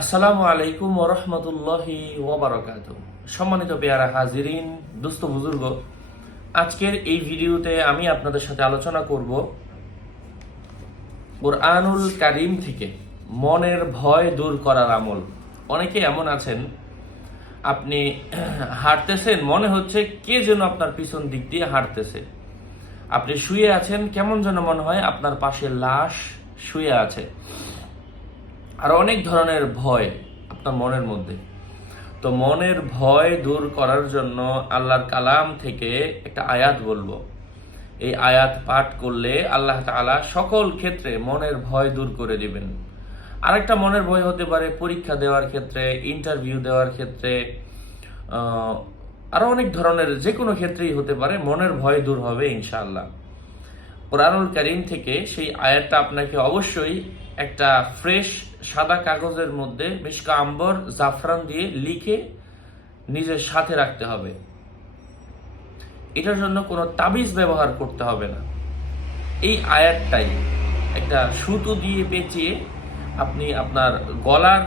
আসসালামু আলাইকুম ওরহমতুল্লাহি ওবরাকাত সম্মানিত পেয়ারা হাজিরিন দুস্থ বুজুর্গ, আজকের এই ভিডিওতে আমি আপনাদের সাথে আলোচনা করব কোরআনুল কারিম থেকে মনের ভয় দূর করার আমল। অনেকে এমন আছেন, আপনি হাঁটতেছেন, মনে হচ্ছে কে যেন আপনার পিছন দিক দিয়ে হাঁটতেছে। আপনি শুয়ে আছেন, কেমন যেন মনে হয় আপনার পাশে লাশ শুয়ে আছে। আর অনেক ধরনের ভয় আপনার মনের মধ্যে। তো মনের ভয় দূর করার জন্য আল্লাহর কালাম থেকে একটা আয়াত বলব। এই আয়াত পাঠ করলে আল্লাহ তাআলা সকল ক্ষেত্রে মনের ভয় দূর করে দিবেন। আরেকটা মনের ভয় হতে পারে পরীক্ষা দেওয়ার ক্ষেত্রে ইন্টারভিউ দেওয়ার ক্ষেত্রে আহ, আরও অনেক ধরনের যে কোনো ক্ষেত্রেই হতে পারে মনের ভয় দূর হবে ইনশাআল্লাহ। কোরআনুল করিম থেকে সেই আয়াতটা আপনাকে অবশ্যই একটা ফ্রেশ সাদা কাগজের মধ্যে মিশকা আম্বর জাফরান দিয়ে লিখে নিজের সাথে রাখতে হবে। এটার জন্য কোনো তাবিজ ব্যবহার করতে হবে না। এই আয়াতটাই একটা সুতো দিয়ে পেঁচিয়ে আপনি আপনার গলার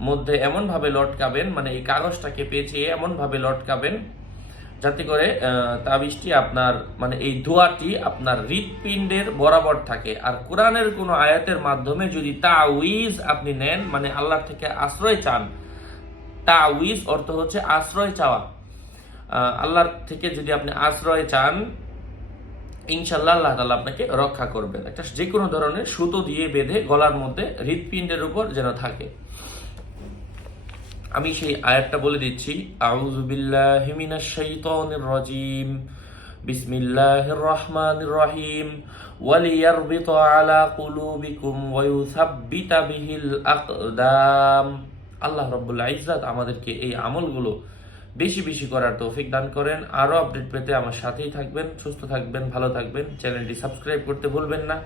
মধ্যে এমনভাবে লটকাবেন মানে এই কাগজটাকে পেঁচিয়ে এমনভাবে লটকাবেন যাতে করে তাবিজটি আপনার মানে এই দোয়াটি আপনার হৃৎপিণ্ডের বরাবর থাকে। আর কোরআনের কোনো আয়াতের মাধ্যমে যদি তাউইজ আপনি নেন মানে আল্লাহর থেকে আশ্রয় চান তাউইজ অর্থ হচ্ছে আশ্রয় চাওয়া। আল্লাহর থেকে যদি আপনি আশ্রয় চান ইনশাল্লাহ আল্লাহ তাআলা আপনাকে রক্ষা করবেন। একটা যে কোনো ধরনের সুতো দিয়ে বেঁধে গলার মধ্যে হৃৎপিণ্ডের উপর যেন থাকে। আমি সেই আয়াতটা বলে দিচ্ছি। রাজিম। বিসমিল্লাহির রহমানির রহিম। ওয়ালিয়ারবিত আলা কুলুবিকুম ওয়া ইউসাব্বিতা বিহিল আকদাম। আল্লাহ রাব্বুল ইজ্জাত আমাদেরকে এই আমলগুলো বেশি বেশি করার তৌফিক দান করেন। আরও আপডেট পেতে আমার সাথেই থাকবেন, সুস্থ থাকবেন, ভালো থাকবেন। চ্যানেলটি সাবস্ক্রাইব করতে ভুলবেন না।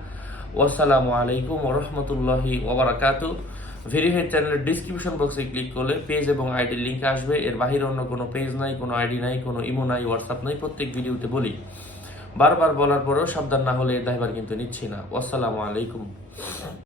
ওয়াসসালামু আলাইকুম ওয়া রাহমাতুল্লাহি ওয়া বারাকাতুহু। ভেরিফাইড চ্যানেলের ডিসক্রিপশন বক্সে ক্লিক করলে পেজ এবং আইডি লিঙ্ক আসবে। এর বাহিরে অন্য কোনো পেজ নাই, কোনো আইডি নাই, কোনো ইমো নাই হোয়াটসঅ্যাপ নাই, প্রত্যেক ভিডিওতে বলি। বারবার বলার পরেও সাবধান না হলে এর দায়ভার কিন্তু নিচ্ছি না। আসসালামু আলাইকুম।